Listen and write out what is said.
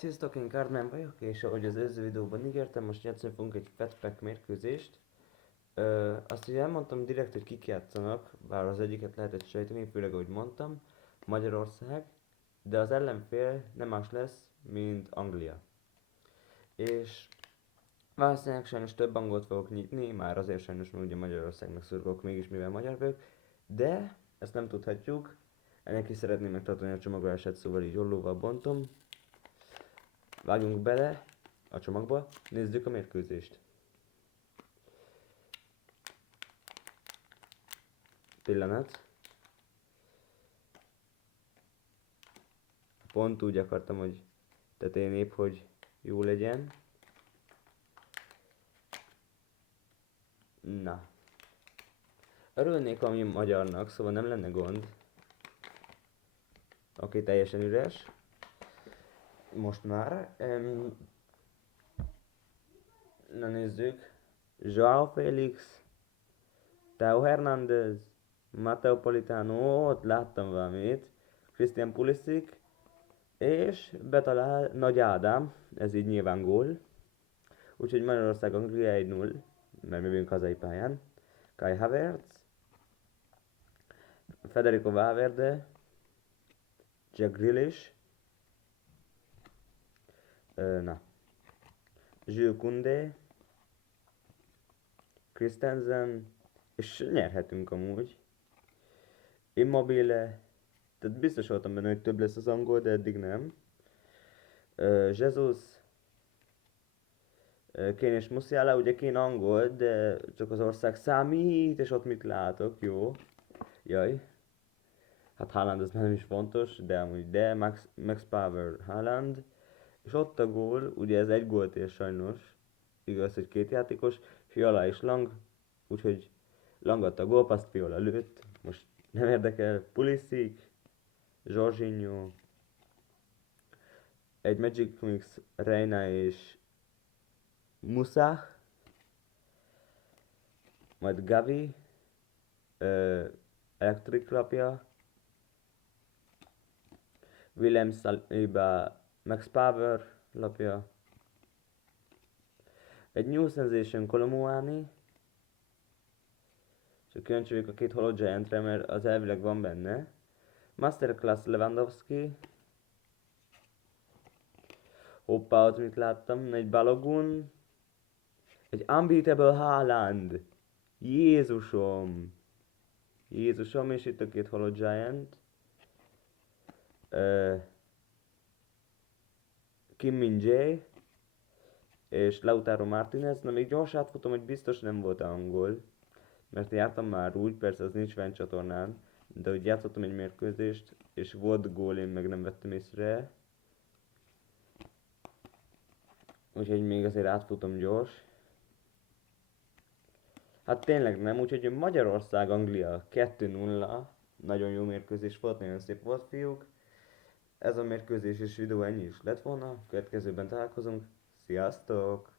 Sziasztok, én Carmen vagyok, és ahogy az előző videóban ígértem, most játszani fogunk egy Fatpack mérkőzést. Azt ugye elmondtam direkt, hogy kik játszanak, bár az egyiket lehetett sejteni, főleg ahogy mondtam, Magyarország, de az ellenfél nem más lesz, mint Anglia. És valószínűleg sajnos több angolt fogok nyitni, már azért sajnos, mert ugye Magyarországnak szurkolok mégis, mivel magyar vagyok, de ezt nem tudhatjuk, ennek is szeretném megtartani a csomagolását, szóval így ollóval bontom. Vágjunk bele a csomagba, nézzük a mérkőzést. Pillanat. Pont úgy akartam, hogy tetején épp, hogy jó legyen. Na. Örülnék valami magyarnak, szóval nem lenne gond. Oké, teljesen üres. Most már. Na nézzük. João Félix, Theo Hernández, Matteo Politano, ott láttam valamit. Christian Pulisic, és betalál Nagy Ádám, ez így nyilván gól. Úgyhogy Magyarország Anglia 1-0, mert mi vagyunk hazai pályán. Kai Havertz, Federico Valverde, Jack Grealish, Jules Koundé, Christensen, és nyerhetünk amúgy. Immobile, tehát biztos voltam benne, hogy több lesz az angol, de eddig nem. Jesus, Kane és Musiala, ugye Kane angol, de csak az ország számít, és ott mit látok, jó. Jaj. Hát Haaland az nem is fontos, de amúgy Max Power Haaland. És ott a gól, ugye ez egy gólt ér sajnos. Igaz, hogy két játékos, Fiola és Lang, úgyhogy Lang adta a gólpaszt, Fiola lőtt. Most nem érdekel, Pulisic, Jorginho, egy Magic Mix, Reina és Musa, majd Gavi, Electric lapja, Willem Saliba, Max Power lapja, egy New Sensation Kolomuani, csak kíváncsi vagyok a két Hollow Giant-re, mert az elvileg van benne. Masterclass Lewandowski. Hoppá, ott mit láttam? Egy Balogun. Egy Unbeatable Haaland. Jézusom. Jézusom, és itt a két Hollow Giant. Kim Min-jae. És Lautaro Martinez. Na még gyors átfutom, hogy biztos nem volt angol. Mert jártam már úgy, persze az nincs fenn csatornán, de hogy játszottam egy mérkőzést, és volt gól, én meg nem vettem észre. Úgyhogy még azért átfutom gyors. Hát tényleg nem, úgyhogy Magyarország, Anglia 2-0. Nagyon jó mérkőzés volt, nagyon szép volt, fiúk. Ez a mérkőzés és videó ennyi is lett volna, következőben találkozunk. Sziasztok!